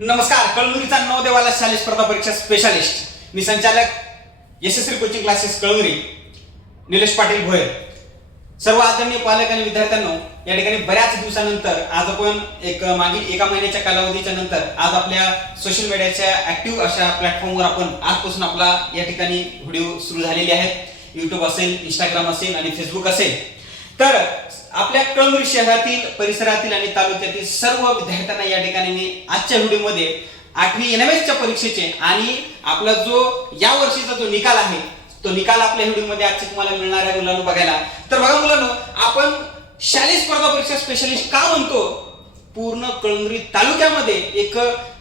नमस्कार. कळमुरीचा नवोदयवाला शालेय स्पर्धा परीक्षा स्पेशालिस्ट मी संचालक यशस्वी कोचिंग क्लासेस कळमुरी निलेश पाटील भोयर. सर्व आदरणीय पालक आणि विद्यार्थ्यांनो, या ठिकाणी बऱ्याच दिवसानंतर आज आपण मागील एका महिन्याच्या कालावधीच्या नंतर आज आपल्या सोशल मीडियाच्या ऍक्टिव्ह अशा प्लॅटफॉर्मवर आपण आजपासून आपला या ठिकाणी व्हिडिओ सुरू झालेले आहेत. युट्यूब असेल, इंस्टाग्राम असेल आणि फेसबुक असेल. तर आपल्या कळमुरी शहरातील, परिसरातील आणि तालुक्यातील सर्व विद्यार्थ्यांना या ठिकाणी मी आजच्या व्हिडिओमध्ये 8वी NMSच्या परीक्षेचे आणि आपला जो या वर्षीचा जो निकाल आहे तो निकाल आपल्या व्हिडिओमध्ये आजचे तुम्हाला मिळणार आहे मुलांनो बघायला. तर बघा मुलांनो, आपण शालेय स्पर्धा परीक्षा स्पेशलिस्ट का म्हणतो? पूर्ण कळमुरी तालुक्यामध्ये एक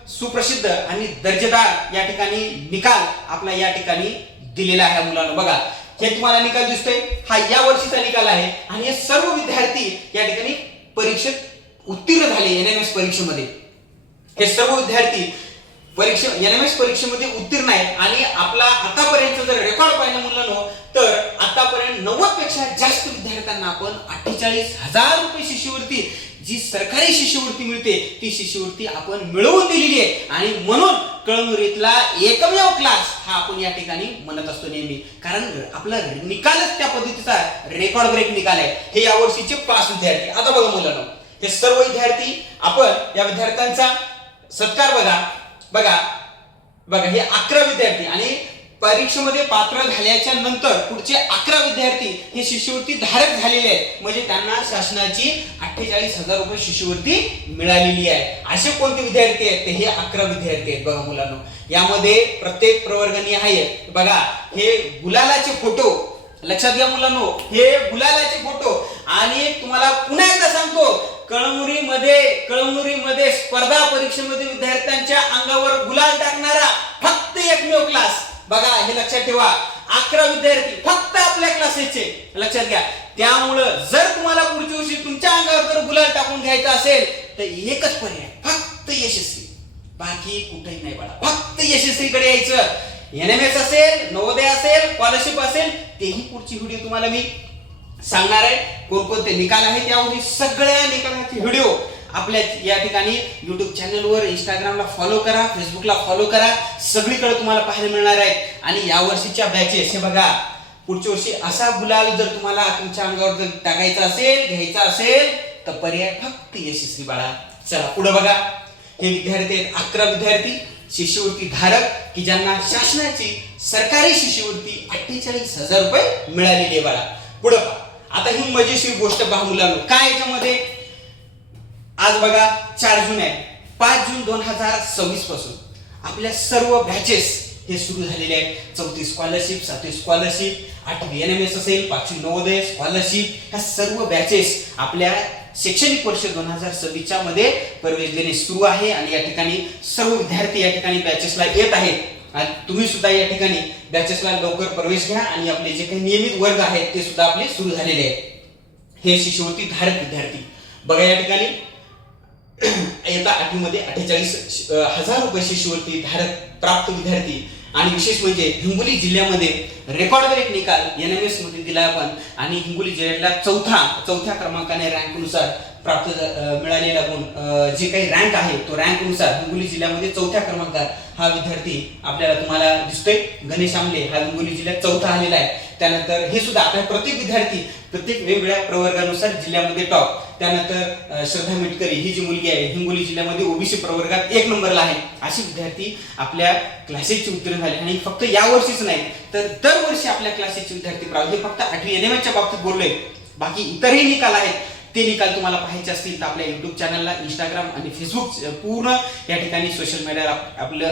सुप्रसिद्ध आणि दर्जेदार या ठिकाणी निकाल आपला या ठिकाणी दिलेला आहे मुलांनो. बघा, हे तुम्हाला निकाल दिसतोय, हा या वर्षीचा निकाल आहे आणि हे सर्व विद्यार्थी या ठिकाणी परीक्षेत उत्तीर्ण झाले. NMS परीक्षेमध्ये हे सर्व विद्यार्थी NMS परीक्षेमध्ये उत्तीर्ण आहेत आणि आपला आतापर्यंत जर रेकॉर्ड पाहिलं मुलांनो, तर आतापर्यंत 90 पेक्षा जास्त विद्यार्थ्यांना आपण 48,000 रुपये शिष्यवृत्ती, जी सरकारी शिष्यवृत्ती मिळते ती शिष्यवृत्ती आपण मिळवून दिलेली आहे. आणि म्हणून कळमुरीतला एकमेव क्लास हा आपण या ठिकाणी म्हणत असतो नेहमी, कारण आपला निकालच त्या पद्धतीचा रेकॉर्ड ब्रेक निकाल आहे. हे या वर्षीचे 5 विद्यार्थी. आता बघा मुलांनो, हे सर्व विद्यार्थी, आपण या विद्यार्थ्यांचा सत्कार बघा हे 11 विद्यार्थी आणि परीक्षेमध्ये पात्र झाल्याच्या नंतर पुढचे 11 विद्यार्थी हे शिष्यवृत्ती धारक झालेले आहेत. म्हणजे त्यांना शासनाची 48,000 रुपये शिष्यवृत्ती मिळालेली आहे. असे कोणते विद्यार्थी आहेत? ते हे 11 विद्यार्थी आहेत. बघा मुलांनो, यामध्ये प्रत्येक प्रवर्गणी आहे. बघा, हे गुलालाचे फोटो लक्षात घ्या मुलांनो, हे गुलालाचे फोटो. आणि तुम्हाला पुन्हा एकदा सांगतो, कळमुरीमध्ये स्पर्धा परीक्षेमध्ये विद्यार्थ्यांच्या अंगावर गुलाल टाकणारा फक्त एकमेव क्लास. बघा, हे लक्षात ठेवा, 11 विद्यार्थी फक्त आपल्या क्लासेसचे, लक्षात घ्या. त्यामुळं जर तुम्हाला पुढच्या वर्षी तुमच्या अंगावर जर गुलाल टाकून घ्यायचा असेल तर एकच पर्याय, फक्त यशस्वी, बाकी कुठेही नाही बाळा. फक्त यशस्वीकडे यायचं. NMS असेल, नवोदय असेल, स्कॉलरशिप असेल, तेही पुढची व्हिडिओ तुम्हाला मी सांगणार आहे. कोणकोणते निकाल आहेत त्यावर सगळ्या निकालाचे व्हिडिओ आपल्या या ठिकाणी YouTube चॅनलवर, इंस्टाग्रामला फॉलो करा, फेसबुकला फॉलो करा, सगळीकडे तुम्हाला पाहायला मिळणार आहेत. आणि या वर्षीच्या बॅचेस हे बघा, पुढच्या वर्षी असा गुलाल जर तुम्हाला तुमच्या अंगावर जर टाकायचा असेल, घ्यायचा असेल, तर पर्याय फक्त यशस्वी बाळा. चला पुढे बघा, हे विद्यार्थी आहेत 11 विद्यार्थी शिष्यवृत्ती धारक, की ज्यांना शासनाची सरकारी शिष्यवृत्ती 48,000 रुपये मिळालेली आहे बाळा. पुढे आता ही मजेशीर गोष्ट पहा मुलांनो, काय याच्यामध्ये आज बघा 4 जून आहे. 5 जून 2026 पासून आपल्या सर्व बॅचेस हे सुरू झालेले आहेत. 4थी स्कॉलरशिप, 7वी स्कॉलरशिप, 8वी NMS असेल, 5वी नवोदय, स्कॉलरशिप, ह्या सर्व बॅचेस आपल्या शैक्षणिक वर्ष 2026 मध्ये प्रवेश देणे सुरू आहे. आणि या ठिकाणी सर्व विद्यार्थी या ठिकाणी बॅचेसला येत आहेत. आणि तुम्ही सुद्धा या ठिकाणी बॅचेसला लवकर प्रवेश घ्या. आणि आपले जे काही नियमित वर्ग आहेत ते सुद्धा आपले सुरू झालेले आहेत. हे शिष्यवृत्ती धारक विद्यार्थी बघा, या ठिकाणी येता 8वी मध्ये 48,000 रुपये शिष्यवृत्ती धारक प्राप्त विद्यार्थी. आणि विशेष म्हणजे हिंगोली जिल्ह्यामध्ये रेकॉर्ड ब्रेक निकाल NMS मध्ये दिला आपण. आणि हिंगोली जिल्ह्यातला चौथ्या क्रमांकाने रँकनुसार प्राप्त मिळालेला गुण, जे काही रँक आहे तो रँकनुसार हिंगोली जिल्ह्यामध्ये 4थ्या क्रमांकात हा विद्यार्थी आपल्याला तुम्हाला दिसतोय. गणेश आमले हा हिंगोली जिल्ह्यात 4था आलेला आहे. त्यानंतर हे सुद्धा आपल्या प्रत्येक विद्यार्थी प्रत्येक वेगवेगळ्या प्रवर्गानुसार जिल्ह्यामध्ये टॉप. त्यानंतर श्रद्धा मिटकरी ही जी मुलगी आहे हिंगोली जिल्ह्यामध्ये OBC प्रवर्गात 1 नंबरला आहे. अशी विद्यार्थी आपल्या क्लासेसची उत्तीर्ण झाले. आणि फक्त या वर्षीच नाही तर दरवर्षी आपल्या क्लासेसचे विद्यार्थी हे फक्त 8वी NMSच्या बाबतीत बोललोय. बाकी इतरही निकाल आहेत, ते निकाल तुम्हाला पाहायचे असतील तर आपल्या YouTube चॅनलला, इंस्टाग्राम आणि फेसबुक पूर्ण या ठिकाणी सोशल मीडियाला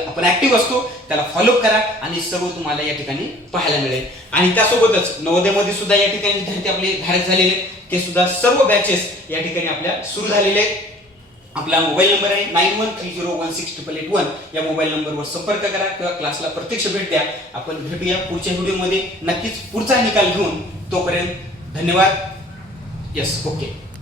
आपण ऍक्टिव्ह असतो, त्याला फॉलो करा आणि सर्व तुम्हाला या ठिकाणी पाहायला मिळेल. आणि त्यासोबतच नवोदयमध्ये सुद्धा या ठिकाणी विद्यार्थी आपले धारक झालेले, ते सुद्धा सर्व बॅचेस या ठिकाणी आपल्या सुरू झालेले आहेत. आपला मोबाईल नंबर आहे 9130168881. या मोबाईल नंबरवर संपर्क करा किंवा क्लासला प्रत्यक्ष भेट द्या. आपण भेटूया पुढच्या व्हिडिओमध्ये नक्कीच पुढचा निकाल घेऊन. तोपर्यंत धन्यवाद. Yes, okay.